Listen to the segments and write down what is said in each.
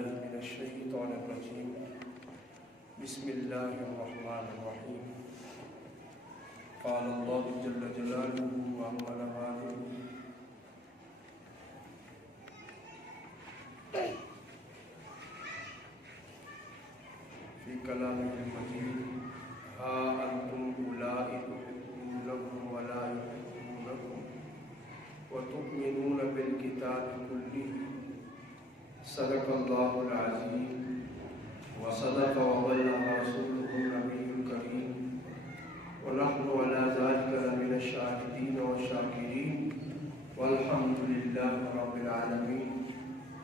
بالله من الشيطان الرجيم بسم الله الرحمن الرحيم قال الله جل جلاله وعمل غالب في كلامه المجيد ها أنتم أولئك تحبونهم ولا يحبونكم وتؤمنون بالكتاب كله صدق الله العظيم وصدق وبلغ رسوله النبي الكريم ونحن على ذلك لمن الشاهدين والشاكرين والحمد لله رب العالمين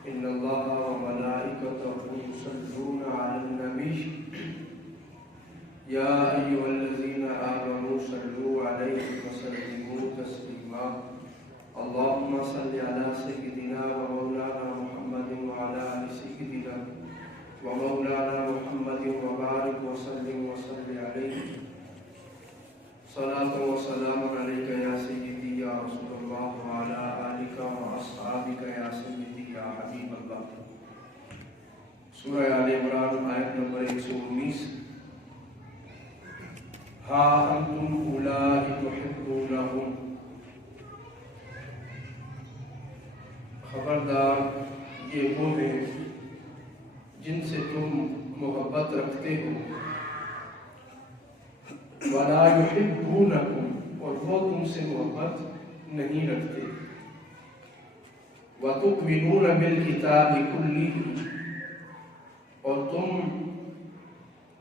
إن الله وملائكته يصلون على النبي يا أيها الذين آمنوا صلوا عليه وسلموا تسليما اللهم صل على سيدنا ومولانا محمد وعلى آل سيدنا ومولانا محمد وبارك وسلم عليه صلاة وسلام عليك يا سيدي يا رسول الله وعلى آلك وأصحابك يا سيدي يا حبيب الله. سورہ آل عمران آیت نمبر 119. ہا انتم اولئک تحبونہم، خبردار یہ وہ ہیں جن سے تم محبت رکھتے ہو، وَلَا يُحِبُّونَكُمْ اور وہ تم سے محبت نہیں رکھتے، وَتُؤْمِنُونَ بِالْكِتَابِ كُلِّهِ اور تم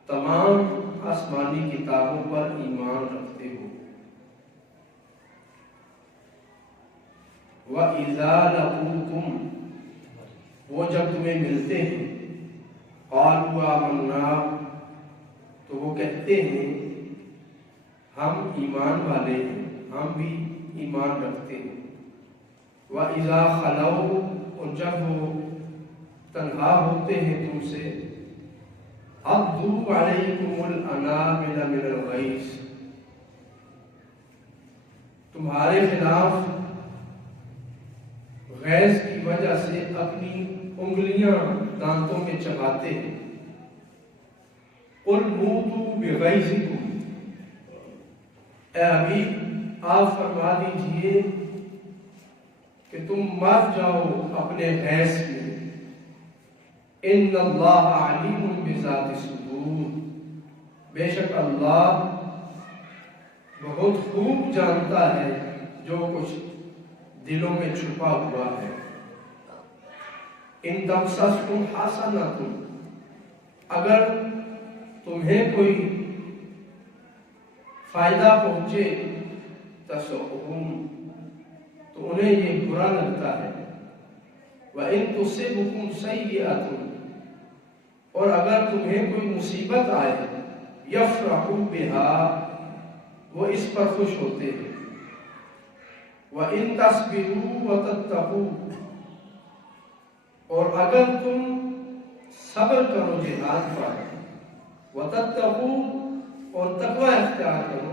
تمام آسمانی کتابوں پر ایمان رکھتے ہو، وَإِذَا لَقُوكُمْ وہ جب تمہیں ملتے ہیں، قَالُوا آمَنَّا تو وہ کہتے ہیں ہم ایمان والے ہیں، ہم بھی ایمان رکھتے ہیں، وَإِذَا خَلَوْا اور جب وہ تنہا ہوتے ہیں تم سے، عَضُّوا عَلَيْكُمُ الْأَنَامِلَ مِنَ الْغَيْظِ تمہارے خلاف غیظ کی وجہ سے اپنی انگلیاں دانتوں میں چباتے ہیں، قُلْ مُوتُوا بِغَيْظِكُمْ اے حبیب آپ فرما دیجئے کہ تم مر جاؤ اپنے غیظ میں، ان اللہ علیم بذات الصدور بے شک اللہ بہت خوب جانتا ہے جو کچھ دلوں میں چھپا ہوا ہے. ان تمسسکم حسنۃ اگر تمہیں کوئی فائدہ پہنچے تسؤہم تو انہیں یہ برا لگتا ہے، وَإِن تُصِبْكُمْ سَيِّئَةٌ اور اگر تمہیں کوئی مصیبت آئے یفرحوا بہا وہ اس پر خوش ہوتے ہیں، وَإِن تَصْبِرُوا وَتَتَّقُوا اور اگر تم صبر کرو جہاد پر، وَتَتَّقُوا اور تقوی اختیار کرو،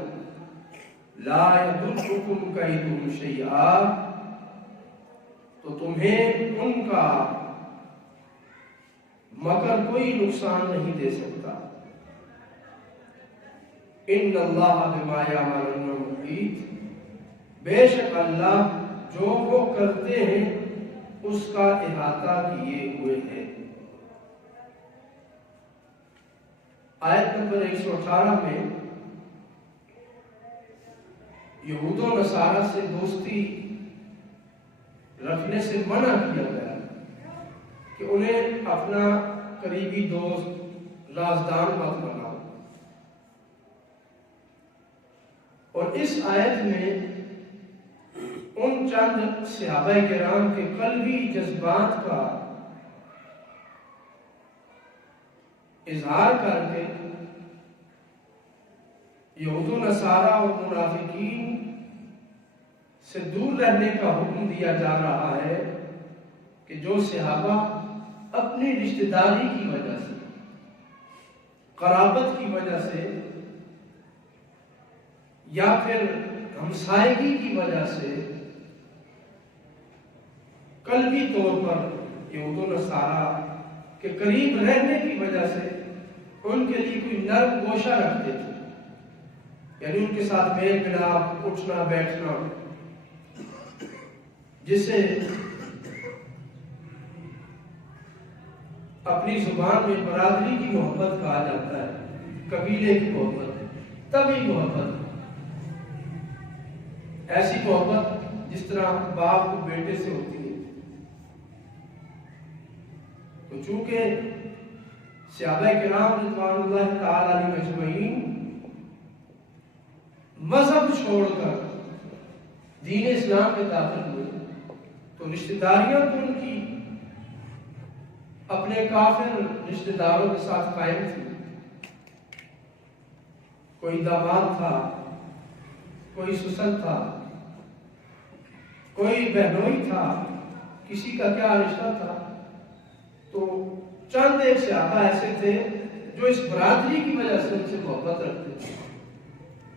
لَا يَضُرُّكُمْ كَيْدُهُمْ شَيْئًا تو تمہیں ان کا مگر کوئی نقصان نہیں دے سکتا. ان اللہ بما یعملون محیط بے شک اللہ جو وہ کرتے ہیں اس کا احاطہ کیے ہوئے ہیں. آیت نمبر 118 میں یہود و نصارہ سے دوستی رکھنے سے منع کیا گیا کہ انہیں اپنا قریبی دوست رازدان مت بناؤ، اور اس آیت میں ان چند صحابہ کرام کے قلبی جذبات کا اظہار کر کے یہود و نصارہ اور منافقین سے دور رہنے کا حکم دیا جا رہا ہے کہ جو صحابہ اپنی رشتہ داری کی وجہ سے، قرابت کی وجہ سے یا پھر ہمسائیگی کی وجہ سے قلبی طور پر یہود و نصارہ کہ قریب رہنے کی وجہ سے ان کے لیے کوئی نرم گوشہ رکھتے تھے، یعنی ان کے ساتھ میل ملاپ، اٹھنا بیٹھنا، جسے اپنی زبان میں برادری کی محبت کہا جاتا ہے، قبیلے کی محبت، طبعی محبت، ایسی محبت جس طرح باپ کو بیٹے سے ہوتی ہے۔ تو چونکہ صحابہ کرام رضوان اللہ تعالی علیہ مجمعین مذہب چھوڑ کر دین اسلام میں داخل ہوئے تو رشتہ داریاں تو ان کی اپنے کافر رشتہ داروں کے ساتھ قائم تھی۔ کوئی داماد تھا، کوئی سسر تھا، کوئی بہنوئی تھا، کسی کا کیا رشتہ تھا۔ تو چند ایک صحابہ ایسے تھے جو اس برادری کی وجہ سے ان سے محبت رکھتے تھے،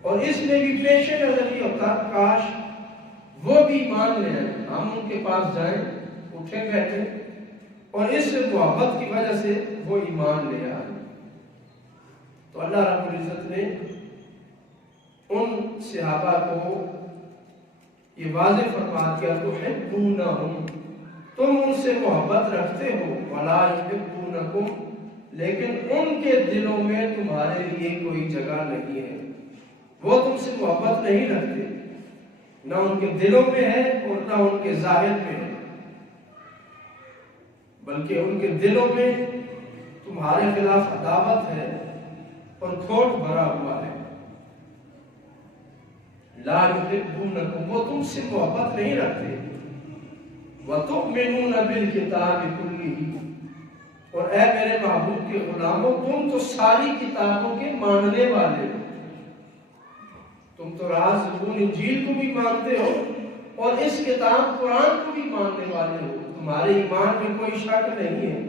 اور اس میں بھی پیش نظر یہ ہوتا کاش وہ بھی ایمان لے آئیں، ہم ان کے پاس جائیں، اٹھیں بیٹھیں، اور اس محبت کی وجہ سے وہ ایمان لے آئیں۔ تو اللہ رب العزت نے ان صحابہ کو یہ واضح فرما دیا، تحبونہم، تم ان سے محبت رکھتے ہو، ولا یحبونکم، لیکن ان کے دلوں میں تمہارے لیے کوئی جگہ نہیں ہے، وہ تم سے محبت نہیں رکھتے، نہ ان کے دلوں میں ہے اور نہ ان کے ظاہر میں ہے، بلکہ ان کے دلوں میں تمہارے خلاف عداوت ہے اور کھوٹ بھرا ہوا ہے۔ لا یحبونکم، وہ تم سے محبت نہیں رکھتے، وَتُؤْمِنُونَ بِالْكِتَابِ كُلِّهِ، اور اے میرے محبوب کے غلاموں، تم تو ساری کتابوں کے ماننے والے ہو، تم تو راز زبور انجیل کو بھی مانتے ہو اور اس کتاب قرآن کو بھی ماننے والے ہو، تمہارے ایمان میں کوئی شک نہیں ہے،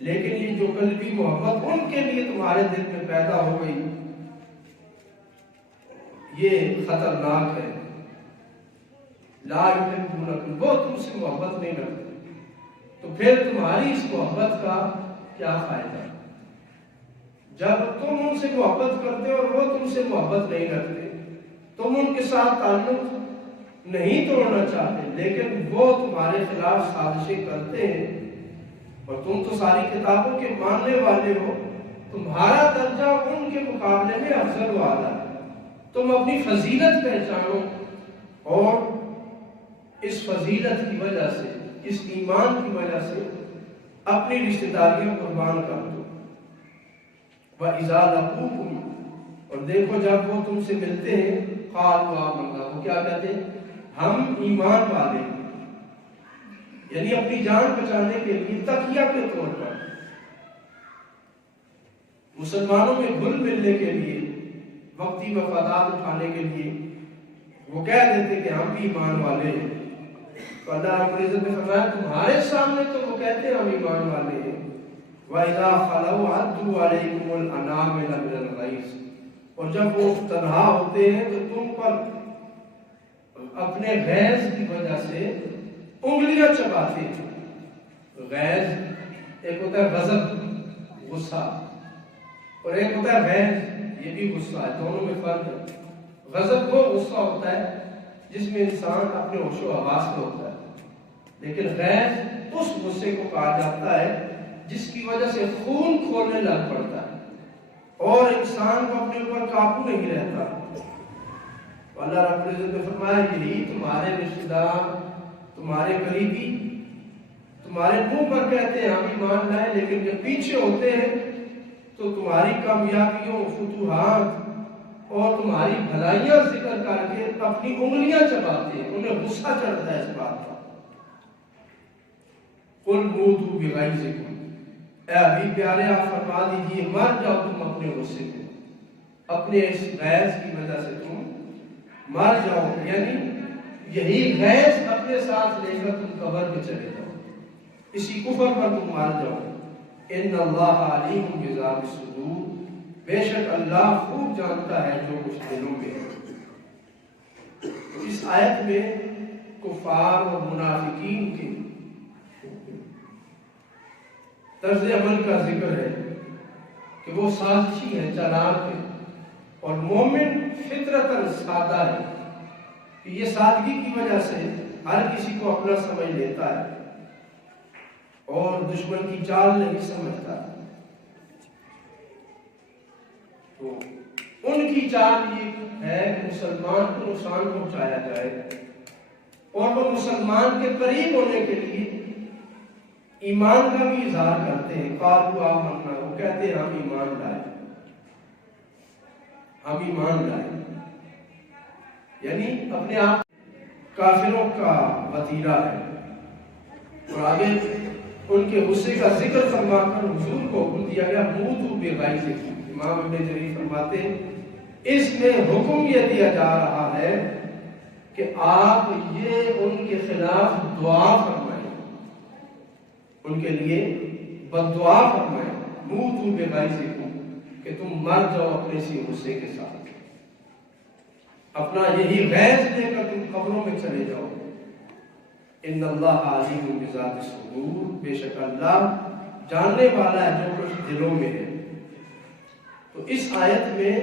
لیکن یہ جو قلبی محبت ان کے لیے تمہارے دل میں پیدا ہو گئی، یہ خطرناک ہے۔ لا یحبونکم، وہ تم سے محبت نہیں رکھتے، تو پھر تمہاری اس محبت کا کیا فائدہ؟ جب تم ان سے محبت کرتے اور وہ تم سے محبت نہیں رکھتے، تم ان کے ساتھ تعلق نہیں توڑنا چاہتے، لیکن وہ تمہارے خلاف سازشیں کرتے ہیں، اور تم تو ساری کتابوں کے ماننے والے ہو، تمہارا درجہ ان کے مقابلے میں افضل والا ہے، تم اپنی فضیلت پہچانو اور اس فضیلت کی وجہ سے، اس ایمان کی وجہ سے اپنی رشتہ داریاں قربان کر دو۔ وَإِذَا لَقُوكُمْ، اور دیکھو جب وہ تم سے ملتے ہیں، قَالُوا آمَنَّا، وہ کیا کہتے ہیں؟ ہم ایمان والے ہیں، یعنی اپنی جان بچانے کے لیے تقیہ کے طور پر، مسلمانوں میں گھل ملنے کے لیے، وقتی مفادات اٹھانے کے لیے وہ کہہ دیتے کہ ہم بھی ایمان والے ہیں۔ تو اللہ رب العزت نے فرمایا تمہارے سامنے تو وہ کہتے ہیں ہم ایمان والے ہیں، وَإِذَا خَلَوْا عَدُّوا عَلَيْكُمُ الْأَنَامِلَ مِنَ الْغَيْظِ، اور جب وہ تنہا ہوتے ہیں تو تم پر اپنے غیظ کی وجہ سے انگلیاں چباتے ہیں۔ غیظ ایک ہوتا ہے غضب، غصہ، اور ایک ہوتا ہے غیظ، یہ بھی غصہ ہے، دونوں میں فرق ہے۔ غضب وہ غصہ ہوتا ہے جس میں انسان اپنے ہوش و حواس میں ہوتا ہے، لیکن غیظ اس غصے کو کہا جاتا ہے جس کی وجہ سے خون کھولنے لگ پڑتا ہے اور انسان کو اپنے اوپر قابو نہیں رہتا۔ اللہ رب العزت نے فرمایا یہی تمہارے رشتہ دار، تمہارے قریبی تمہارے منہ پر کہتے ہیں ہم ایمان لائے، لیکن جب پیچھے ہوتے ہیں تو تمہاری کامیابیوں، فتوحات اور تمہاری بھلائیاں ذکر کر کے اپنی انگلیاں چباتے ہیں، انہیں غصہ چڑھتا ہے اس بات کا۔ قُلْ مُوتُوا بِغَيْظِكُمْ، اے حبیب پیارے آپ فرما دیجئے مر جاؤ تم اپنے غصے کو، اپنے اس غیظ کی وجہ سے تم مر جاؤ، یعنی یہی غیظ اپنے ساتھ لے کر تم قبر میں چلے جاؤ، اسی کفر پر تم مر جاؤ۔ ان اللہ علیم بذات الصدور، بے شک اللہ خوب جانتا ہے جو کچھ دلوں میں ہے۔ اس آیت میں کفار اور منافقین کے طرز عمل کا ذکر ہے کہ وہ سازشی ہے، چالاک ہے، اور مومن فطرتاً سادہ ہے کہ یہ سادگی کی وجہ سے ہر کسی کو اپنا سمجھ لیتا ہے اور دشمن کی چال نہیں سمجھتا۔ تو ان کی چال یہ ہے کہ مسلمان کو نقصان پہنچایا جائے، اور وہ مسلمان کے قریب ہونے کے لیے ایمان کا بھی اظہار کرتے ہیں۔ قالوا آمنا، وہ کہتے ہیں ہم ایمان لائے، ہم ایمان لائے، یعنی اپنے آپ کافروں کا وتیرہ ہے۔ اور آگے ان کے غصے کا ذکر فرما کر حضور کو حکم دیا گیا موتوا بغیظکم۔ امام ابن جریر فرماتے ہیں اس میں حکم یہ دیا جا رہا ہے کہ آپ یہ ان کے خلاف دعا فرمائیں، ان کے لیے بددعا فرمائیں، موتوا بغیظکم، کہ تم مر جاؤ اپنے اسی غصے کے ساتھ، اپنا یہی غیظ لے کر تم قبروں میں چلے جاؤ۔ ان اللہ علیم بذات الصدور، بے شک اللہ جاننے والا ہے جو کچھ دلوں میں ہے۔ تو اس آیت میں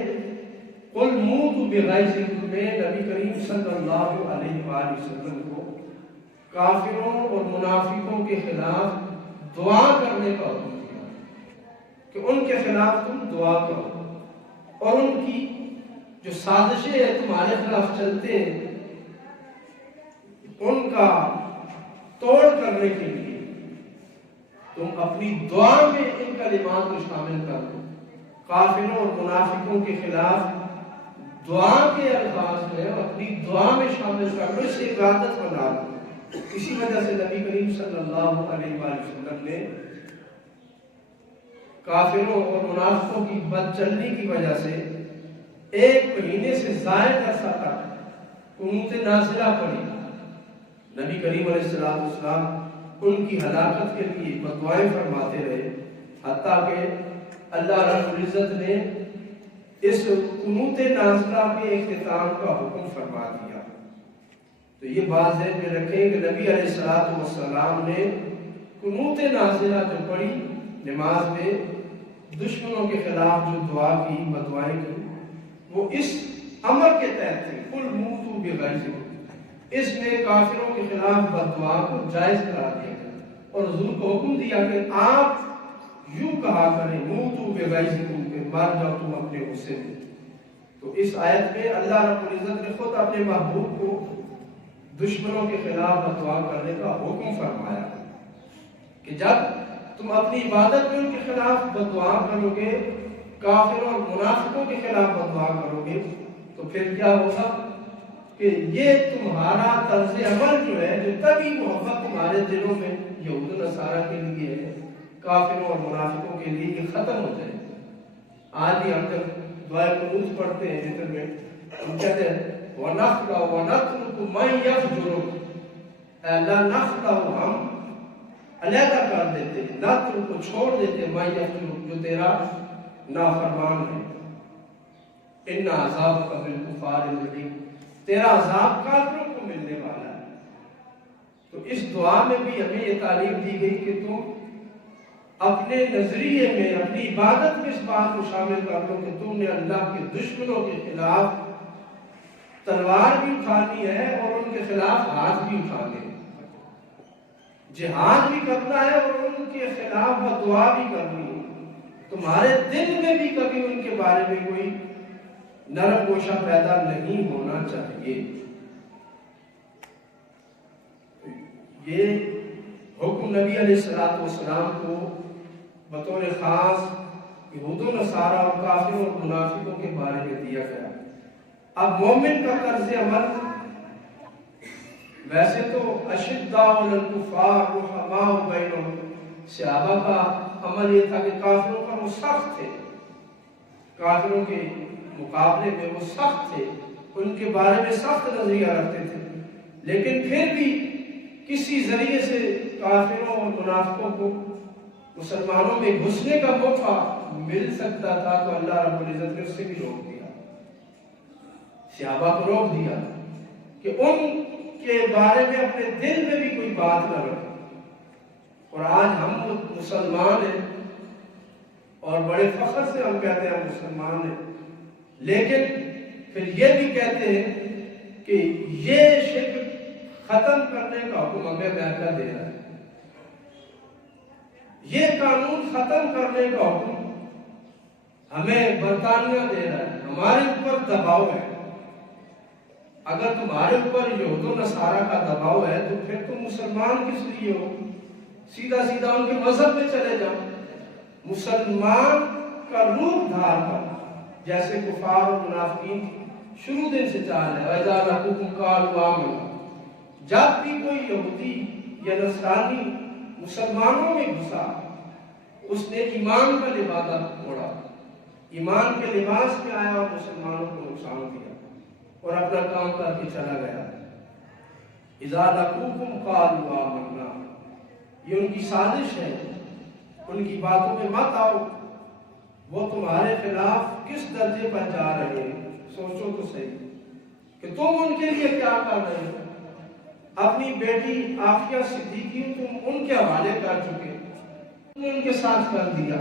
قل موتوا بغیظکم میں نبی کریم صلی اللہ علیہ وآلہ وسلم کو کافروں اور منافقوں کے خلاف دعا کرنے کا حکم دیا کہ ان کے خلاف تم دعا کرو، اور ان کی جو سازشیں ہیں تمہارے خلاف چلتے ہیں ان کا توڑ کرنے کے لیے تم اپنی دعا میں ان کلمات کو شامل کر دو۔ کافروں اور منافقوں کے خلاف دعا کے الفاظ میں اپنی دعا میں شامل کر لو، اسے عبادت بنا لو۔ اسی وجہ سے نبی کریم صلی اللہ علیہ وآلہ وسلم نے کافروں اور منافقوں کی بد چلنی کی وجہ سے 1 مہینے سے زائد عرصہ تک قنوت نازلہ پڑھی۔ نبی کریم علیہ السلام ان کی ہلاکت کے لیے بددعائیں فرماتے رہے، حتیٰ کہ اللہ رب العزت نے اس قنوت نازلہ کے اختتام کا حکم فرما دیا۔ تو یہ بات ذہن میں رکھیں کہ نبی علیہ السلام نے قنوت نازلہ جو پڑھی نماز میں، دشمنوں کے خلاف جو دعا کی، بددعائیں کی، وہ اس امر کے تحت تھے، قل موتوا بغیظکم۔ اس میں کافروں کے خلاف بددعا کو جائز قرار دیا گیا، اور حضور کو حکم دیا کہ آپ یوں کہا کریں موتوا بغیظکم، کہ مر جاؤ تم اپنے غصے میں۔ تو اس آیت میں اللہ رب العزت نے خود اپنے محبوب کو دشمنوں کے خلاف بددعا کرنے کا حکم فرمایا کہ جب تم اپنی عبادت میں ان کے خلاف بددعا کرو گے، کافروں اور منافقوں کے خلاف بددعا کرو گے، تو پھر کیا ہوگا کہ یہ تمہارا طرز عمل جو ہے، جو طبعی محبت تمہارے دلوں میں یہود و نصارہ کے لیے ہے، کافروں اور منافقوں کے لیے یہ ختم ہو جائے۔ آج ہی ہم جب دعائے قنوت پڑھتے ہیں ذکر میں، ہم کہتے ہیں وَنَخْلَعُ وَنَتْرُكُ مَن يَفْجُرُكَ، اے اللہ نخلع، ہم علیحدہ کر دیتے ہیں، نتر کو چھوڑ دیتے، مَن يَفْجُرُكَ، جو تیرا نافرمان ہے، ان عذابک بالکفار العلیم، تیرا عذاب کافروں کو ملنے والا ہے۔ تو اس دعا میں بھی ہمیں یہ تعلیم دی گئی کہ تم اپنے نظریے میں، اپنی عبادت میں اس بات کو شامل کر لو کہ تم نے اللہ کے دشمنوں کے خلاف تلوار بھی اٹھانی ہے اور ان کے خلاف ہاتھ بھی اٹھانے ہیں، جہاد بھی کرنا ہے اور ان کے خلاف بددعا بھی کرنی ہے۔ تمہارے دل میں بھی کبھی ان کے بارے میں کوئی نرم گوشہ پیدا نہیں ہونا چاہیے۔ یہ حکم نبی علیہ السلام کو بطور خاص یہود و نصارہ اور کافروں اور منافقوں کے بارے میں دیا گیا۔ اب مومن کا طرز عمل ویسے تو اشداء علی الکفار رحماء بینہم، صحابہ کا عمل یہ تھا کہ کافروں پر وہ سخت تھے، کافروں کے مقابلے میں وہ سخت تھے، ان کے بارے میں سخت نظریہ رکھتے تھے، لیکن پھر بھی کسی ذریعے سے کافروں اور منافقوں کو مسلمانوں میں گھسنے کا موقع مل سکتا تھا تو اللہ رب العزت نے اس سے بھی روک دیا، صحابہ کو روک دیا کہ ان کے بارے میں اپنے دل میں بھی کوئی بات نہ رکھے۔ اور آج ہم مسلمان ہیں اور بڑے فخر سے ہم کہتے ہیں مسلمان ہیں، لیکن پھر یہ بھی کہتے ہیں کہ یہ شرک ختم کرنے کا حکم ہمیں امریکہ دے رہا ہے، یہ قانون ختم کرنے کا حکم ہمیں برطانیہ دے رہا ہے، ہمارے اوپر دباؤ ہے۔ اگر تمہارے اوپر یہود و نصارہ کا دباؤ ہے تو پھر تم مسلمان کس لیے ہو؟ سیدھا سیدھا ان کے مذہب میں چلے جاؤ۔ مسلمان کا روپ دھار کر، جیسے کفار اور منافقین شروع دن سے چال ہے، وَإِذَا لَقُوكُمْ قَالُوا آمَنَّا، جب بھی کوئی یہودی یا نصرانی مسلمانوں میں گھسا، اس نے ایمان کا لباس اوڑھا، ایمان کے لباس میں آیا اور مسلمانوں کو نقصان دیا اور اپنا کام کر کے چلا گیا۔ اذا لقوکم قالوا آمنا، یہ ان کی سازش ہے، ان کی باتوں میں مت آؤ، وہ تمہارے خلاف کس درجے پر جا رہے ہیں، سوچو تو صحیح کہ تم ان کے لیے کیا کر رہے ہو۔ اپنی بیٹی عافیہ صدیقی تم ان کے حوالے کر چکے، تم نے ان کے ساتھ کر دیا،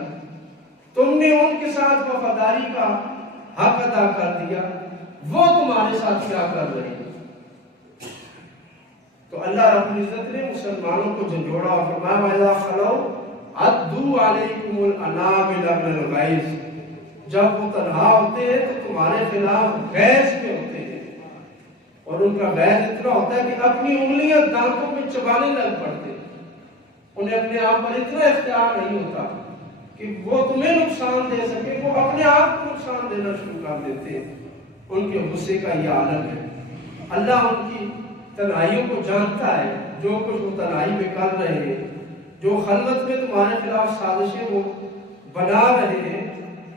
تم نے ان کے ساتھ وفاداری کا حق ادا کر دیا، وہ تمہارے ساتھ کیا کر رہے ہیں۔ تو اللہ رب العزت نے مسلمانوں کو جھنجھوڑا اور فرمایا وَإِذَا خَلَوْا عَضُّوا عَلَيْكُمُ الْأَنَامِلَ مِنَ الْغَيْظِ، جب وہ تنہا ہوتے ہیں تو تمہارے خلاف غیظ میں ہوتے ہیں، اور ان کا غیظ اتنا ہوتا ہے کہ اپنی انگلیاں دانتوں میں چبانے لگ پڑتے ہیں، انہیں اپنے آپ پر اتنا اختیار نہیں ہوتا کہ وہ تمہیں نقصان دے سکے، وہ اپنے آپ کو نقصان دینا شروع کر دیتے ہیں۔ ان کے غصے کا یہ عالم ہے۔ اللہ ان کی تنہائیوں کو جانتا ہے، جو کچھ وہ تنہائی میں کر رہے ہیں، جو خلوت میں تمہارے خلاف سازشیں وہ بنا رہے ہیں۔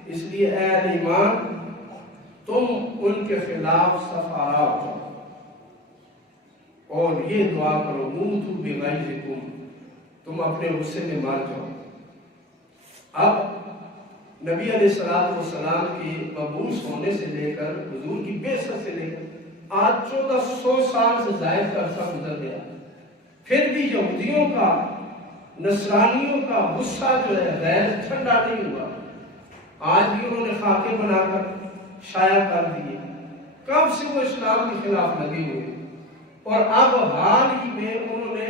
اس لیے اے اہل ایمان، تم ان کے خلاف سفارا ہو جاؤ اور یہ دعا کرو موتوا بغیظکم، تم اپنے غصے میں مر جاؤ۔ اب نبی علیہ السلام کے مبعوث ہونے سے لے کر حضور کی بعثت سے لے کر آج 1400 سال سے زائد کا عرصہ گزر گیا، پھر بھی یہودیوں کا، نصرانیوں کا غصہ جو ہے غیظ ٹھنڈا نہیں ہوا۔ آج بھی انہوں نے خاکے بنا کر شائع کر دیے، کب سے وہ اسلام کے خلاف لگے ہوئے، اور اب حال ہی میں انہوں نے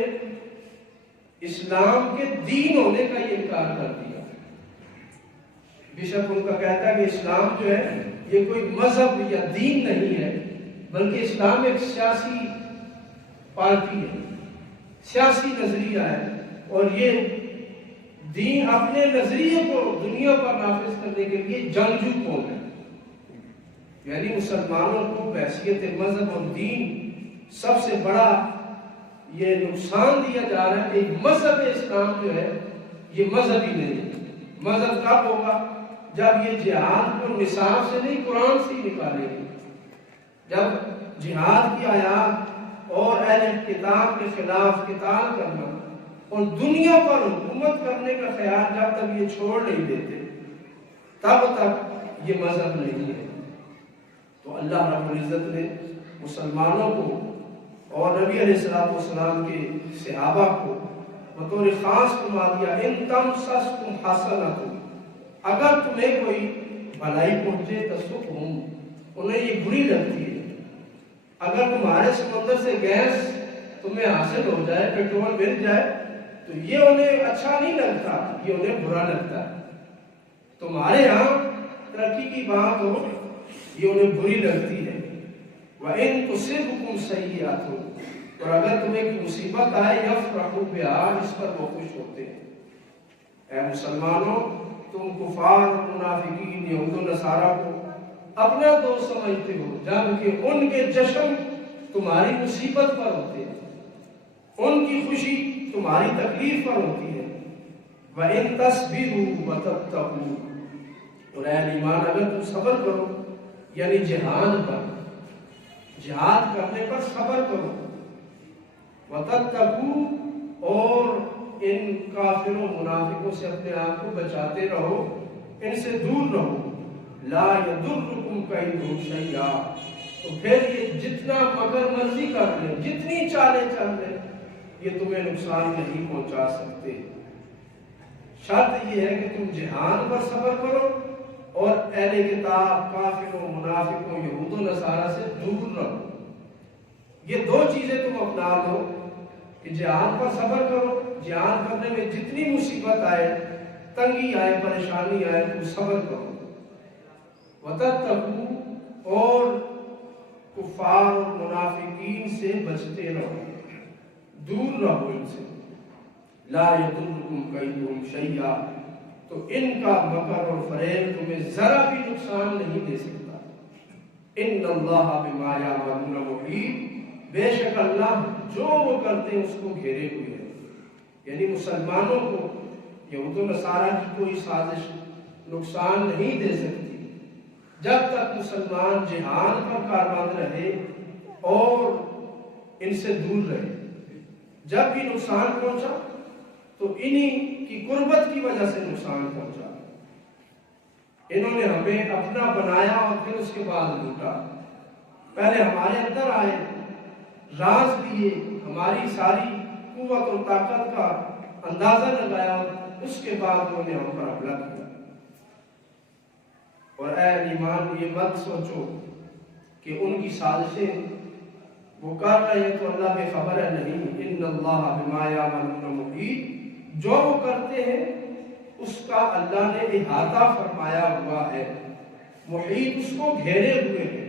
اسلام کے دین ہونے کا یہ انکار کر دیا۔ بشپ ان کا کہتا ہے کہ اسلام جو ہے یہ کوئی مذہب یا دین نہیں ہے، بلکہ اسلام ایک سیاسی پارٹی ہے، سیاسی نظریہ ہے، اور یہ دین اپنے نظریے کو دنیا پر نافذ کرنے کے لیے جنگجو قوم ہے۔ یعنی مسلمانوں کو بحیثیت مذہب اور دین سب سے بڑا یہ نقصان دیا جا رہا ہے کہ مذہب اسلام جو ہے یہ مذہب ہی نہیں ہے۔ مذہب کب ہوگا؟ جب یہ جہاد کو نصاب سے نہیں قرآن سے ہی نکالے گی، جب جہاد کی آیات اور اہل کتاب کے خلاف قتال کرنا اور دنیا پر حکومت کرنے کا خیال جب تک یہ چھوڑ نہیں دیتے تب تک یہ مذہب نہیں ہے۔ تو اللہ رب العزت نے مسلمانوں کو اور نبی علیہ السلام کے صحابہ کو بطور خاص فرما دیا ان تمسسکم حسنۃ، اگر تمہیں کوئی بھلائی پہنچے تسؤہم، انہیں یہ بری لگتی ہے۔ اگر تمہارے سمندر سے گیس تمہیں حاصل ہو جائے، پیٹرول مل جائے، تو یہ انہیں اچھا نہیں لگتا، یہ انہیں برا لگتا ہے۔ تمہارے ہاں ترقی کی بات ہو، یہ انہیں بری لگتی ہے۔ وَإِن تُصِبْكُمْ سَيِّئَةٌ، اور اگر تمہیں کوئی مصیبت آئے یفرحوا بِہَا، اس پر وہ خوش ہوتے ہیں۔ اے مسلمانوں، تم کفار، منافقین، یہود و نصارہ کو اپنا دوست سمجھتے ہو، جبکہ ان کے جشن تمہاری مصیبت پر ہوتے ہیں، ان کی خوشی تمہاری تکلیف پر ہوتی ہے۔ وَإِن تَصْبِرُوا وَتَتَّقُوا، اور اے ایمان اگر تم صبر کرو، یعنی جہاد کرنے پر صبر کرو، وَتَتَّقُوا، اور ان کافروں منافقوں سے اپنے آپ کو بچاتے رہو، ان سے دور رہو، لا یضرکم کیدہم شیئا، تو پھر یہ جتنا مگر مرضی کر لیں، جتنی چالیں چل لیں، یہ تمہیں نقصان نہیں پہنچا سکتے۔ شرط یہ ہے کہ تم جہان پر صبر کرو اور اہل کتاب، کافروں، منافقوں، یہود و نصارہ سے دور رہو۔ یہ دو چیزیں تم اپنا لو کہ جہان پر صبر کرو، جہان کرنے میں جتنی مصیبت آئے، تنگی آئے، پریشانی آئے، تم صبر کرو۔ وَتَتَّقُوا، اور کفار اور منافقین سے بچتے رہو، دور رہو ان سے۔ لا یضرکم کیدہم شیئا، تو ان کا مکر اور فریب تمہیں ذرا بھی نقصان نہیں دے سکتا۔ ان اللہ بما یعملون محیط، بے شک اللہ جو وہ کرتے ہیں اس کو گھیرے ہوئے ہیں۔ یعنی مسلمانوں کو یہود و نصارہ کی کوئی سازش نقصان نہیں دے سکتی جب تک مسلمان جہان پر کاربند رہے اور ان سے دور رہے۔ جب بھی نقصان پہنچا تو انہی کی قربت کی وجہ سے نقصان پہنچا۔ انہوں نے ہمیں اپنا بنایا اور پھر اس کے بعد لوٹا۔ پہلے ہمارے اندر آئے، راز لیے، ہماری ساری قوت اور طاقت کا اندازہ لگایا، اور اس کے بعد انہوں نے ہم پر حملہ کیا۔ اور اے ایمان، یہ مت سوچو کہ ان کی سازشیں وہ کر رہے ہیں تو اللہ بے خبر ہے، نہیں۔ ان اللہ بما یعملون محیط، جو وہ کرتے ہیں اس کا اللہ نے احاطہ فرمایا ہوا ہے۔ محیط اس کو گھیرے ہوئے ہیں۔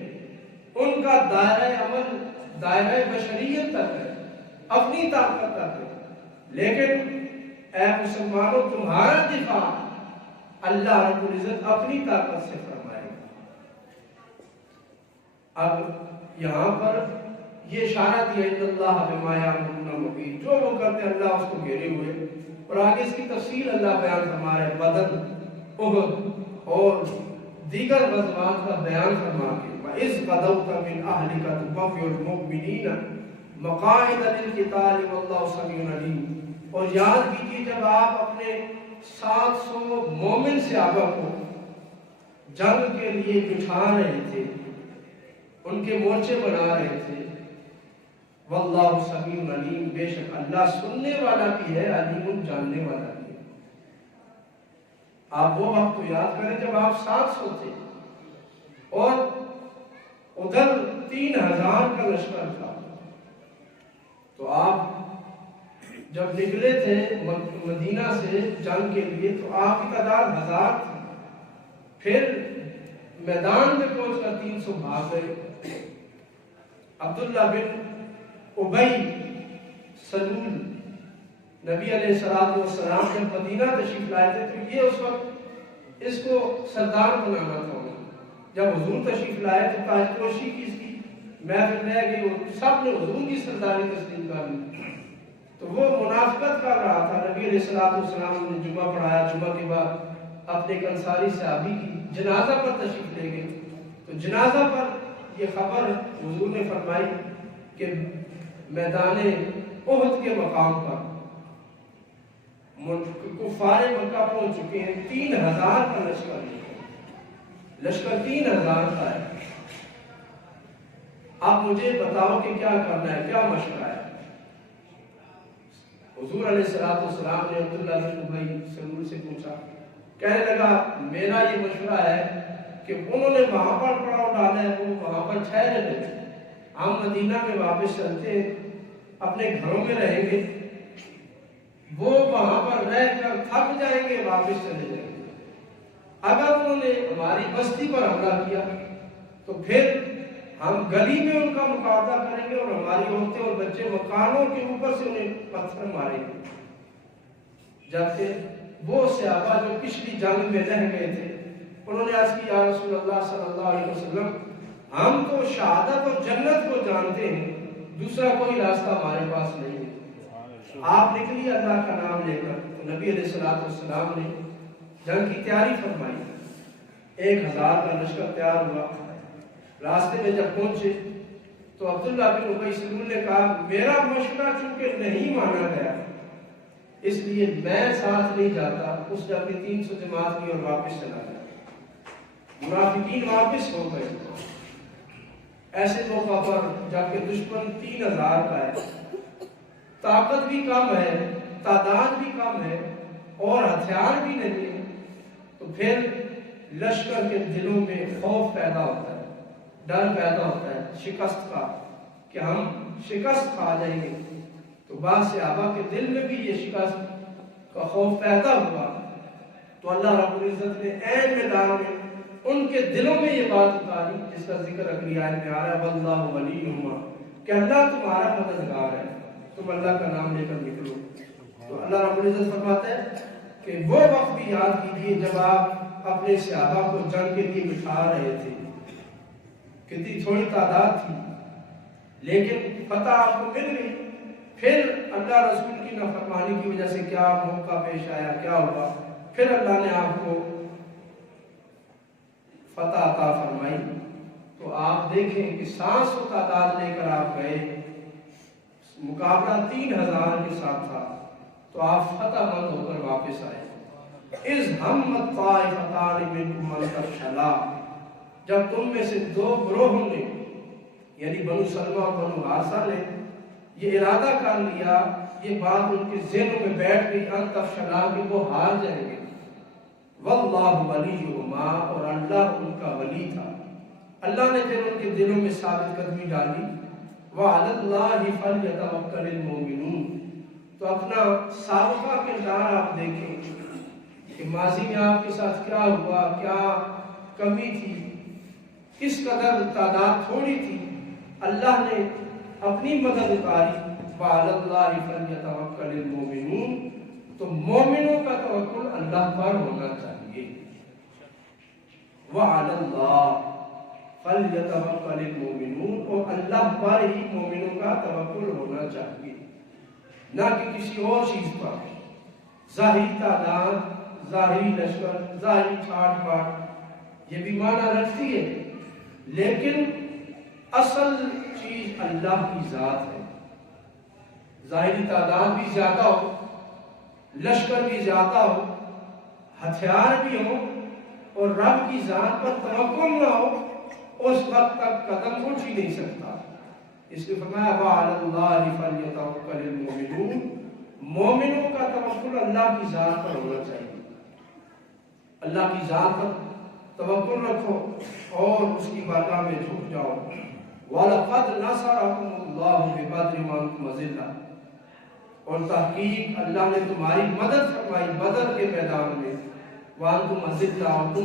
ان کا دائرہ عمل دائرہ بشریت تک ہے، اپنی طاقت تک ہے، لیکن اے مسلمانوں، تمہارا دفاع اللہ رب العزت اپنی طاقت سے فرمائے گا۔ اب یہاں پر یہ اشارہ دیا، ان اللہ بما یعملون محیط، جو وہ کرتے ہیں اللہ اس کو گھیرے ہوئے۔ اور آگے اس کی تفصیل اللہ بیان فرما رہے ہیں، بدر، احد اور دیگر غزوات کا بیان فرما کے، وَإِذْ غَدَوْتَ مِنْ أَهْلِكَ تُبَوِّئُ الْمُؤْمِنِينَ مَقَاعِدَ لِلْقِتَالِ وَاللَّهُ سَمِيعٌ عَلِيمٌ، اور یاد کیجیے جب آپ اپنے 700 مومن صحابہ کو جنگ کے لیے بٹھا رہے تھے، ان کے مورچے بنا رہے تھے۔ واللہ سمیع علیم، بے شک اللہ سننے والا بھی ہے، علیم جاننے والا بھی ہے۔ آپ وہ وقت کو یاد کریں جب آپ 700 تھے اور ادھر 3000 کا لشکر تھا۔ تو آپ جب نکلے تھے مدینہ سے جنگ کے لیے تو آپ کی تعداد 1000 تھی، پھر میدان میں پہنچ کر 300 بھاگ گئے۔ عبداللہ بن ابی سلول نبی علیہ السلام جب مدینہ تشریف لائے تھے تو یہ اس وقت اس کو سردار بنانا تھا۔ جب حضور تشریف لائے تو تاج پوشی کی اس کی محفل رہ گئی، سب نے حضور کی سرداری تسلیم کر لی۔ تو وہ منافقت کر رہا تھا۔ نبی علیہ السلام نے جمعہ پڑھایا، جمعہ کے بعد اپنے ایک انصاری صحابی کی جنازہ پر تشریف لے گئے۔ تو جنازہ پر یہ خبر حضور نے فرمائی کہ میدان احد کے مقام پر کفار مکہ پہنچ چکے ہیں، 3000 کا لشکر 3000 کا ہے۔ آپ مجھے بتاؤ کہ کیا کرنا ہے، کیا مشورہ ہے؟ حضور علیہ السلام نے عبداللہ بن ابی سلول سے پوچھا، کہنے لگا میرا یہ مشورہ ہے کہ انہوں نے وہاں پر پڑاؤ ڈالا ہے، وہ وہاں پر ٹھہرے رہے، ہم مدینہ میں واپس چلتے ہیں، اپنے گھروں میں رہیں گے، وہ وہاں پر رہ کر تھک جائیں گے، واپس چلے جائیں گے۔ اگر انہوں نے ہماری بستی پر حملہ کیا تو پھر ہم گلی میں ان کا مقابلہ کریں گے اور ہماری عورتیں اور بچے مکانوں کے اوپر سے انہیں پتھر ماریں گے۔ جبکہ وہ صحابہ جو پچھلی جنگ میں رہ گئے تھے انہوں نے عرض کی، یا رسول اللہ صلی اللہ علیہ وسلم، ہم تو شہادت اور جنت کو جانتے ہیں، دوسرا کوئی راستہ ہمارے پاس نہیں ہے۔ آپ نکلی اللہ کا نام لے کر۔ تو نبی علیہ السلام نے جنگ کی تیاری فرمائی، 1000 کا لشکر تیار ہوا۔ راستے میں جب پہنچے تو عبداللہ بن ابی سلول نے کہا، میرا مشورہ چونکہ نہیں مانا گیا اس لیے میں ساتھ نہیں جاتا۔ اس نے اپنی 300 جماعت کی اور واپس چلا گیا۔ منافقین واپس ہو گئے۔ ایسے موقع پر جبکہ دشمن 3000 کا ہے، طاقت بھی کم ہے، تعداد بھی کم ہے، اور ہتھیار بھی نہیں ہے، تو پھر لشکر کے دلوں میں خوف پیدا ہوتا ہے، ڈر پیدا ہوتا ہے شکست کا، کہ ہم شکست کھا جائیں گے۔ تو بعض صحابہ کے دل میں بھی یہ شکست کا خوف پیدا ہوا، تو اللہ رب العزت نے عین میدان میں ان کے دلوں میں یہ بات اتاری جس کا ذکر اگلی آیت میں آ رہا ہے، واللہ ولیہما، کہ اللہ تمہارا مددگار ہے، تم اللہ کا نام لے کر نکلو۔ تو اللہ رب العزت فرماتا ہے کہ وہ وقت بھی یاد کیجیے جب آپ اپنے صحابہ کو جنگ کے لیے بٹھا رہے تھے، کتنی تھوڑی تعداد تھی لیکن فتح آپ کو مل گئی، پھر اللہ رسول کی نافرمانی کی وجہ سے کیا موقع پیش آیا، کیا ہوا، پھر اللہ نے آپ کو فتح عطا فرمائی۔ تو آپ دیکھیں کہ 700 تعداد لے کر آپ گئے، مقابلہ 3000 کے ساتھ تھا، تو آپ فتح مند ہو کر واپس آئے۔ اِذْ هَمَّتْ طَائِفَتَانِ مِنْكُمْ أَن تَفْشَلَا، جب تم میں سے دو گروہوں نے، یعنی بنو سلمہ اور بنو حارثہ نے یہ ارادہ کر لیا، یہ بات ان کے ذہنوں میں بیٹھ گئی، ان تفشلا، کہ وہ ہار جائیں گے، واللہ ولیہما، اور اللہ ان کا ولی تھا۔ اللہ نے پھر ان کے دلوں میں ثابت قدمی ڈالی، وعلی اللہ فلیتوکل المؤمنون۔ تو اپنا سابقہ کردار آپ دیکھیں کہ ماضی میں آپ کے ساتھ کیا ہوا، کیا کمی تھی، کس قدر تعداد تھوڑی تھی، اللہ نے اپنی مدد اتاری، وعلی اللہ فلیتوکل المؤمنون۔ تو مومنوں کا توکل اللہ پر ہونا چاہیے، وعلی اللہ فلیتوکل المؤمنون، اور اللہ پر ہی مومنوں کا توکل ہونا چاہیے، نہ کہ کسی اور چیز پر۔ ظاہری تعداد، ظاہری لشکر، ظاہری ٹھاٹ باٹ یہ بھی معنی رکھتی ہے، لیکن اصل چیز اللہ کی ذات ہے۔ ظاہری تعداد بھی زیادہ ہو، لشکر بھی زیادہ ہو، ہتھیار بھی ہو، اور رب کی ذات پر توکل نہ ہو، اس وقت تک قدم اٹھ ہی نہیں سکتا۔ اس لیے فرمایا وعلی اللہ فلیتوکل المؤمنون، مومنوں کا توکل اللہ کی ذات پر ہونا چاہیے۔ اللہ کی ذات پر توکل رکھو اور اس کی بارگاہ میں جھک جاؤ۔ وَلَقَدْ نَصَرَكُمُ اللَّهُ بِبَدْرٍ وَأَنْتُمْ أَذِلَّةٌ، اور تحقیق اللہ نے تمہاری مدد فرمائی بدر کے میدان میں، وَأَنْتُمْ أَذِلَّةٌ، اور تم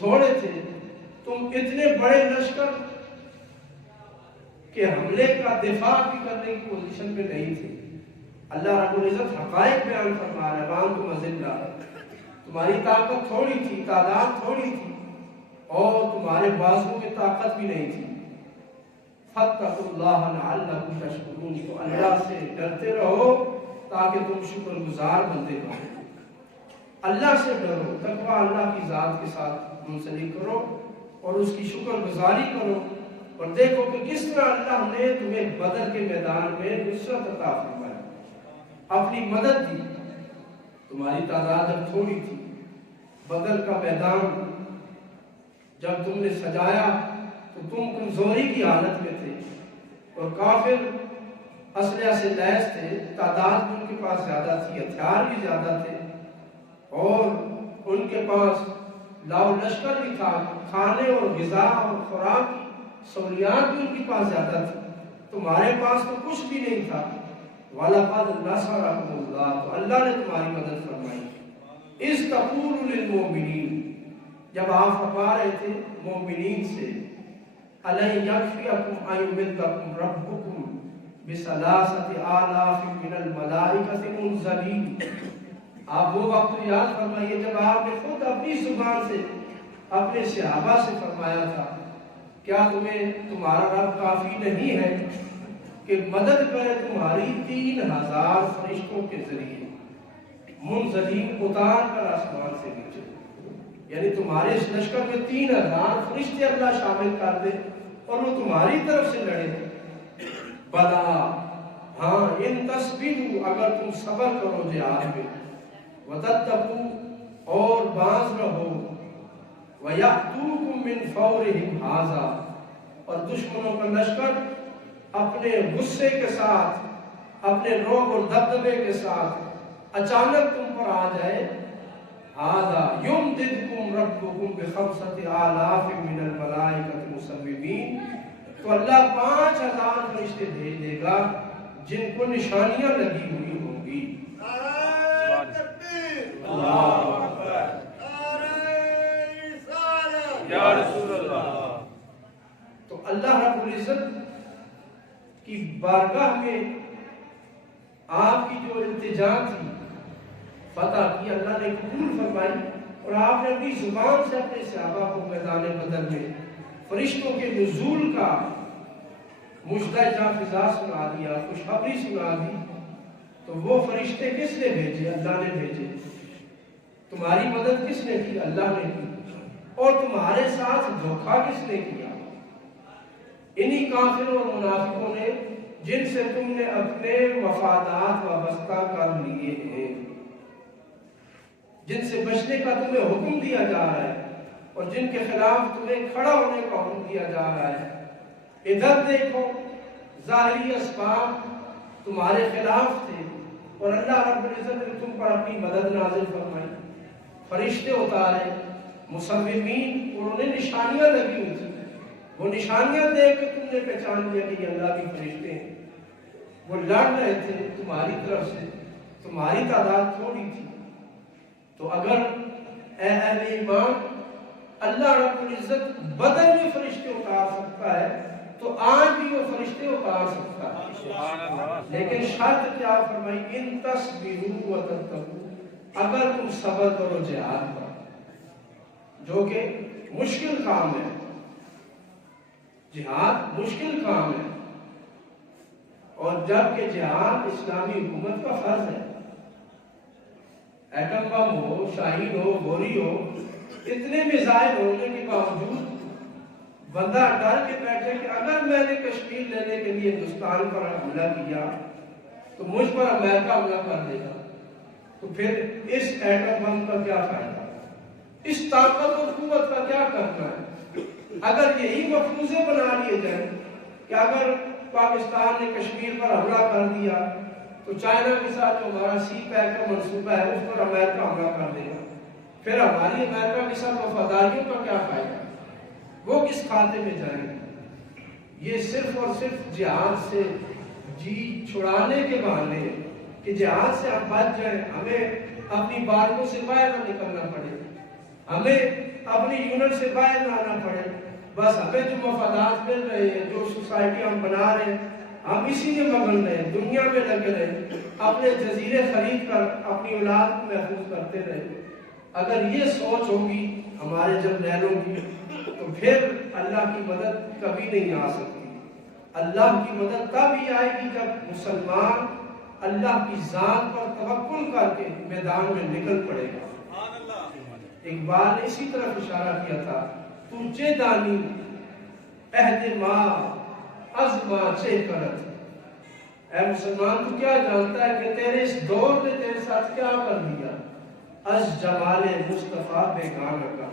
تھوڑے تھے، تم اتنے بڑے لشکر کہ حملے کا دفاع بھی کرنے کی پوزیشن میں نہیں تھے۔ اللہ رب العزت حقائق بیان فرما رہا ہے، وَأَنْتُمْ أَذِلَّةٌ، تمہاری طاقت تھوڑی تھی، تعداد تھوڑی تھی، اور تمہارے بازو میں طاقت بھی نہیں تھی۔ فَاتَّقُوا اللَّهَ لَعَلَّكُمْ تَشْكُرُونَ، تو اللہ سے ڈرتے رہو تاکہ تم شکر گزار بندے بنو۔ اللہ سے ڈرو، تقویٰ اللہ کی ذات کے ساتھ منسلک کرو اور اس کی شکر گزاری کرو، اور دیکھو کہ کس طرح اللہ نے تمہیں بدر کے میدان میں نصرت عطا فرمائی، اپنی مدد دی۔ تمہاری تعداد اب تھوڑی تھی، بدر کا میدان جب تم نے سجایا تو تم کمزوری کی حالت میں تھے، اور کافر اسلحہ سے لیس تھے، تعداد بھی ان کے پاس زیادہ تھی، ہتھیار بھی زیادہ تھے، اور ان کے پاس لاؤ لشکر بھی تھا، کھانے اور غذا اور خوراک کی سہولیات بھی ان کے پاس زیادہ تھی۔ تمہارے پاس تو کچھ بھی نہیں تھا۔ وَلَقَدْ نَصَرَكُمُ اللَّهُ، تو اللہ نے تمہاری مدد فرمائی۔ اِذْ تَقُولُ لِلْمُؤْمِنِينَ، جب آپ فرما رہے تھے مومنین سے، أَلَنْ يَكْفِيَكُمْ أَن يُمِدَّكُمْ رَبُّكُمْ بِثَلَاثَةِ آلَافٍ مِنَ الْمَلَائِكَةِ مُنزَلِينَ۔ آپ وہ وقت یاد فرمائیے جب آپ نے خود اپنی زبان سے اپنے صحابہ سے فرمایا تھا، کیا تمہیں تمہارا رب کافی نہیں ہے کہ مدد کرے تمہاری 3000 فرشتوں کے ذریعے، منزلین اتار کر آسمان سے نیچے، یعنی تمہارے اس لشکر میں 3000 فرشتے اللہ شامل کر دے اور وہ تمہاری طرف سے لڑے۔ بلا، ہاں، ان تصبروا، اگر تم صبر کرو جہاد میں، وتتقوا، اور باز رہو، وَيَأْتُوكُم مِّن فَوْرِهِمْ هَٰذَا، اور دشمنوں کا لشکر اپنے غصے کے ساتھ اپنے روب اور دبدبے کے ساتھ اچانک تم پر آ جائے، ھذا یمددکم ربکم بخمسۃ آلاف من الملائکۃ مسومین، تو اللہ 5000 فرشتے بھیج دے گا جن کو نشانیاں لگی ہوئی ہوں گی۔ اللہ اکبر، یا رسول اللہ۔ تو اللہ رب العزت کی بارگاہ میں آپ کی جو التجا تھی فتح کی اللہ نے قبول فرمائی، اور آپ نے اپنی زبان سے اپنے صحابہ کو میدان بدر میں فرشتوں کے نزول کا مژدہ فضا سنا دیا، خوشخبری سنا دی۔ تو وہ فرشتے کس نے بھیجے؟ اللہ نے بھیجے۔ تمہاری مدد کس نے کی؟ اللہ نے کی۔ اور تمہارے ساتھ دھوکہ کس نے کیا؟ انہی کافروں اور منافقوں نے، جن سے تم نے اپنے مفادات وابستہ کر لیے ہیں، جن سے بچنے کا تمہیں حکم دیا جا رہا ہے اور جن کے خلاف تمہیں کھڑا ہونے کا حکم دیا جا رہا ہے۔ ادھر دیکھو، ظاہری اسباب تمہارے خلاف تھے اور اللہ رب العزت نے تم پر اپنی مدد نازل فرمائی، فرشتے اتارے، مسومین، انہوں نے نشانیاں لگی ہوئی تھی، وہ نشانیاں دیکھ کے تم نے پہچان لیا کہ یہ اللہ کے فرشتے ہیں۔ وہ لڑ رہے تھے تمہاری طرف سے، تمہاری تعداد تھوڑی تھی۔ تو اگر اے اہل ایمان اللہ رب العزت بدر میں فرشتے اتار سکتا ہے تو آج بھی وہ فرشتے اتار سکتا ہے، لیکن شرط کیا فرمائی؟ ان تصبروا وتتقوا، اگر تم صبر کرو جہاد پر، جو کہ مشکل کام ہے، جہاد مشکل کام ہے، اور جبکہ جہاد اسلامی حکومت کا فرض ہے۔ ایٹم بم ہو، شاہین ہو، گوری ہو، اتنے میزائل ہونے کے باوجود بندہ ڈر کے بیٹھے کہ اگر میں نے کشمیر لینے کے لیے ہندوستان پر حملہ کیا تو مجھ پر امریکہ حملہ کر دے گا، تو پھر اس ایٹم بم کا کیا فائدہ؟ اس طاقت اور قوت کا کیا کرنا ہے؟ اگر یہی مفروضے بنا لیے جائیں کہ اگر پاکستان نے کشمیر پر حملہ کر دیا تو چائنا کے ساتھ جو ہمارا سی پیک کا منصوبہ ہے اس پر امریکہ حملہ کر دے گا، پھر ہماری امریکہ کے ساتھ وفاداریوں کا کیا فائدہ؟ وہ کس کھاتے میں جائیں گے؟ یہ صرف اور صرف جہاد سے جی چھڑانے کے بہانے ہیں کہ جہاد سے ہم بچ جائیں، ہمیں اپنی بارگوں سے باہر نہ نکلنا پڑے، ہمیں اپنی یونٹ سے باہر نہ آنا پڑے، بس ہمیں جو مفادات مل رہے ہیں، جو سوسائٹی ہم بنا رہے ہیں، ہم اسی میں مگن رہے، دنیا میں لگے رہے، اپنے جزیرے خرید کر اپنی اولاد کو محفوظ کرتے رہے۔ اگر یہ سوچ ہوگی ہمارے جرنیلوں کی تو پھر اللہ کی مدد کبھی نہیں آ سکتی۔ اللہ کی مدد تب ہی آئے گی جب مسلمان اللہ کی ذات پر توکل کر کے میدان میں نکل پڑے گا۔ اقبال نے اسی طرف اشارہ کیا تھا، تجھے دانی عہد ما از ما چہ کرت، اے مسلمان تو کیا جانتا ہے کہ تیرے اس دور نے تیرے ساتھ کیا کر دیا؟ از جمال مصطفیٰ بیگانہ کا،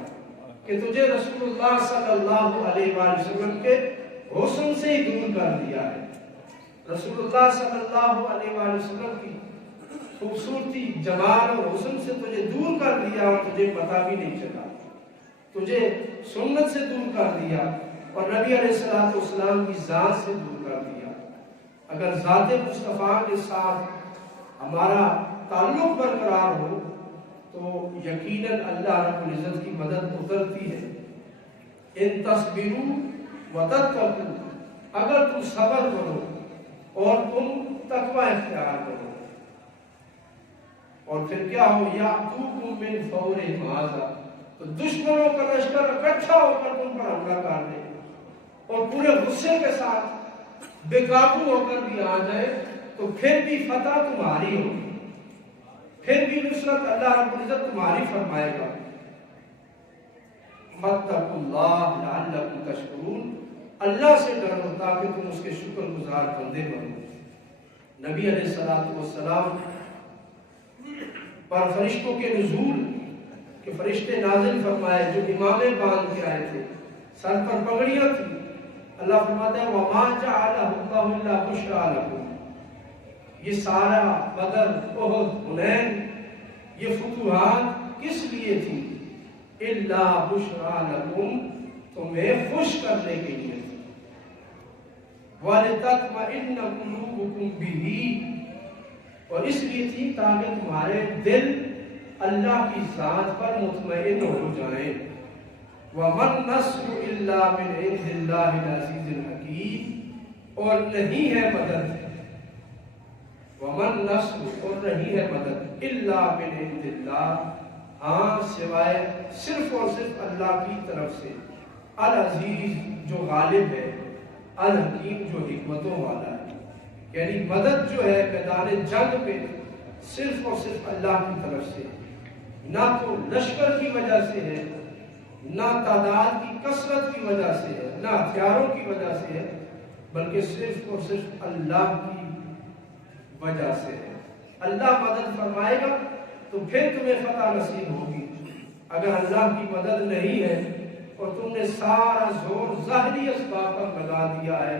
کہ تجھے رسول اللہ صلی اللہ علیہ وآلہ وسلم کے حسن سے ہی دور کر دیا ہے۔ رسول اللہ صلی اللہ علیہ وآلہ وسلم کی خوبصورتی، جمال اور حسن سے تجھے دور کر دیا اور تجھے پتہ بھی نہیں چلا، تجھے سنت سے دور کر دیا اور نبی علیہ السلام کی ذات سے دور کر دیا۔ اگر ذات مصطفیٰ کے ساتھ ہمارا تعلق برقرار ہو تو یقیناً اللہ رب العزت کی مدد اترتی ہے۔ ان تصبروا وتتقوا، اگر تم صبر کرو اور تم تقوی اختیار کرو، اور پھر کیا ہو؟ یاتوکم من فورہم ھذا، تو دشمنوں کا لشکر اکٹھا ہو کر تم پر حملہ کر دے اور پورے غصے کے ساتھ بے قابو ہو کر بھی آ جائے، تو پھر بھی فتح تمہاری ہوگی، پھر بھی نصرت اللہ رب العزت تمہاری فرمائے گا۔ فاتقوا اللہ لعلکم تشکرون، اللہ سے ڈرو تاکہ تم اس کے شکر گزار بندے بنو۔ نبی علیہ السلام پر فرشتوں کے نزول کہ فرشتے نازل فرمائے جو امامے باندھ کے آئے تھے، سر پر پگڑیاں تھیں، اللہ فرماتا ہے وَمَا جَعَلَهُ اللَّهُ إِلَّا بُشْرَىٰ لَكُمْ، یہ سارا بدر، احد، حنین، یہ فتوحات کس لیے تھی؟ الا بشرا لکم، تمہیں خوش کرنے کے لیے تھی۔ وَلِتَطْمَئِنَّ قُلُوبُكُمْ بِهِ، اور اس لیے تھی تاکہ تمہارے دل اللہ کی ذات پر مطمئن ہو جائیں۔ وَمَن نَّصْرُ إِلَّا مِنْ عِندِ اللَّهِ الْعَزِيزِ الْحَكِيمِ، اور نہیں ہے مدد، وَمَن نَّصْرُ، اور نہیں ہے مدد، إِلَّا مِنْ عِندِ اللَّهِ، ہاں سوائے صرف اور صرف اللہ کی طرف سے، العزیز جو غالب ہے، الحکیم جو حکمتوں والا ہے۔ یعنی مدد جو ہے میدان جنگ پہ صرف اور صرف اللہ کی طرف سے، نہ تو لشکر کی وجہ سے ہے، نہ تعداد کی کثرت کی وجہ سے ہے، نہ ہتھیاروں کی وجہ سے ہے، بلکہ صرف اور صرف اللہ کی وجہ سے ہے۔ اللہ مدد فرمائے گا تو پھر تمہیں فتح نصیب ہوگی۔ اگر اللہ کی مدد نہیں ہے اور تم نے سارا زور ظاہری اسباب پر لگا دیا ہے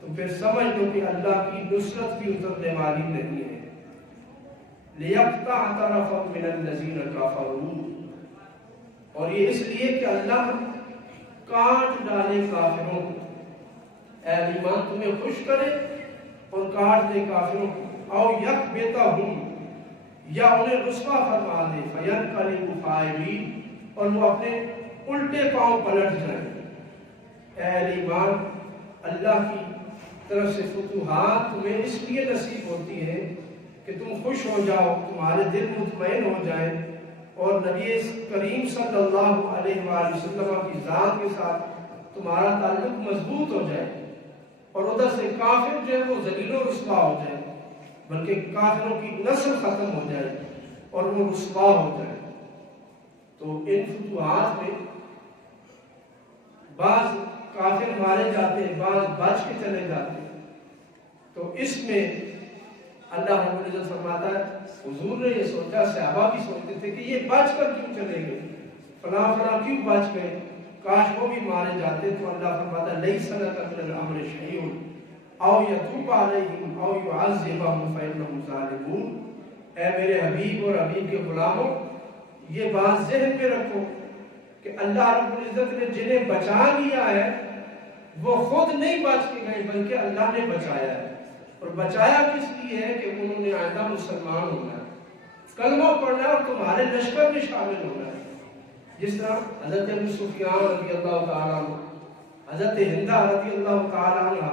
تو پھر سمجھ لو کہ اللہ کی نصرت بھی اترنے والی نہیں ہے۔ لِيَقْطَعَ طَرَفًا مِنَ الَّذِينَ كَفَرُوا، اور یہ اس لیے کہ اللہ کاٹ ڈالے کافروں کو۔ اے ایمان تمہیں خوش کرے اور کاٹ دے کافروں کو، او یکبتہم، یا انہیں رسوا فرما دے، فینقلبوا خائبین، اور وہ اپنے الٹے پاؤں پلٹ جائیں۔ اے ایمان اللہ کی طرف سے فتوحات تمہیں اس لیے نصیب ہوتی ہے کہ تم خوش ہو جاؤ، تمہارے دل مطمئن ہو جائیں، اور نبی کریم صلی اللہ علیہ وآلہ وسلم کی ذات کے ساتھ تمہارا تعلق مضبوط ہو جائے، اور ادھر سے کافر جو ہے وہ ذلیل و رسوا ہو جائے، بلکہ کافروں کی نسل ختم ہو جائے اور وہ رسوا ہو جائے۔ تو ان فتوحات میں بعض کافر مارے جاتے ہیں، بعض بچ کے چلے جاتے ہیں۔ تو اس میں اللہ رب العزت فرماتا ہے، حضور نے یہ سوچا، صحابہ بھی سوچتے تھے کہ یہ بچ کر کیوں چلے گئے، فلاں فلاں کیوں بچ گئے، کاش وہ بھی مارے جاتے۔ تو اللہ فرماتا ہے لیس لک من الامر شیء او یتوب علیہم او یعذبہم فانہم ظالمون۔ اے میرے حبیب اور حبیب کے غلاموں، یہ بات ذہن میں رکھو کہ اللہ رب العزت نے جنہیں بچا لیا ہے وہ خود نہیں بچ کے گئے، بلکہ اللہ نے بچایا ہے۔ اور بچایا کس لیے ہے کہ انہوں نے آئندہ مسلمان ہونا ہے، کلمہ پڑھنا ہے اور تمہارے لشکر میں شامل ہونا ہے۔ جس طرح حضرت ابو سفیان رضی اللہ تعالیٰ عنہ، حضرت ہندہ رضی اللہ تعالیٰ عنہ،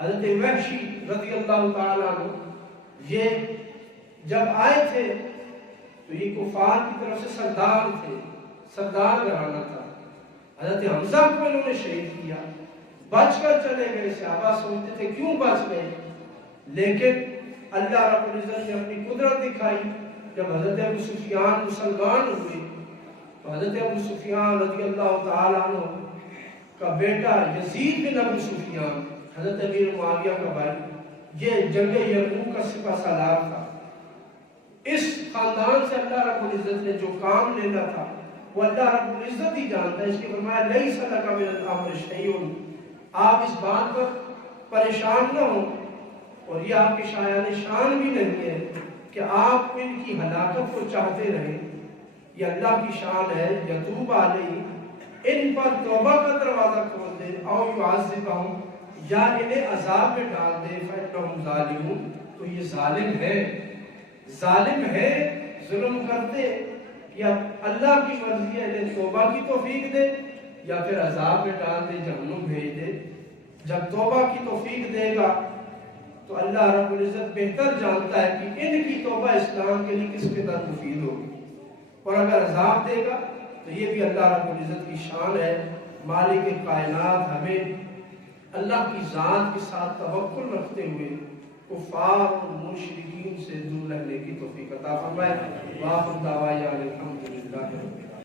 حضرت وحشی رضی اللہ تعالیٰ عنہ، یہ جب آئے تھے تو یہ کفار کی طرف سے سردار تھے، سردار گھرانہ تھا۔ حضرت حمزہ کو انہوں نے شہید کیا، بچ کر چلے گئے۔ صحابہ سوچتے تھے کیوں بچ گئے، لیکن اللہ رب العزت نے اپنی قدرت دکھائی۔ جب حضرت ابو سفیان مسلمان ہوئے تو حضرت ابو سفیان رضی اللہ تعالیٰ عنہ کا بیٹا یزید بن ابو سفیان، حضرت امیر معاویہ کا بھائی، یہ جنگ یرموک کا سپہ سالار تھا۔ اس خاندان سے اللہ رب العزت نے جو کام لینا تھا وہ اللہ رب العزت ہی جانتا ہے۔ اس کے فرمایا لیس لک من الامر شیء، آپ اس بات پر پریشان نہ ہوں، اور یہ آپ کے شایان شان بھی نہیں ہے کہ آپ ان کی ہلاکت کو چاہتے رہیں۔ یہ اللہ کی شان ہے، یتوب علیہ، ان پر توبہ کا دروازہ کھول دے، او یعذبہم، یا انہیں عذاب میں ڈال دے، فانہم ظالمون، تو یہ ظالم ہے، ظالم ہے، ظلم کرتے، یا اللہ کی مرضی ہے انہیں توبہ کی توفیق دے یا پھر عذاب میں ڈال دے، جہنم بھیج دے۔ جب توبہ کی توفیق دے گا تو اللہ رب العزت بہتر جانتا ہے کہ ان کی توبہ اسلام کے لیے کس قدر مفید ہوگی، اور اگر عذاب دے گا تو یہ بھی اللہ رب العزت کی شان ہے۔ مالک کائنات ہمیں اللہ کی ذات کے ساتھ توکل رکھتے ہوئے کفار اور مشرکین سے دور رہنے کی توفیق عطا فرمائے۔ وآخر دعوانا الحمدللہ رب العالمین۔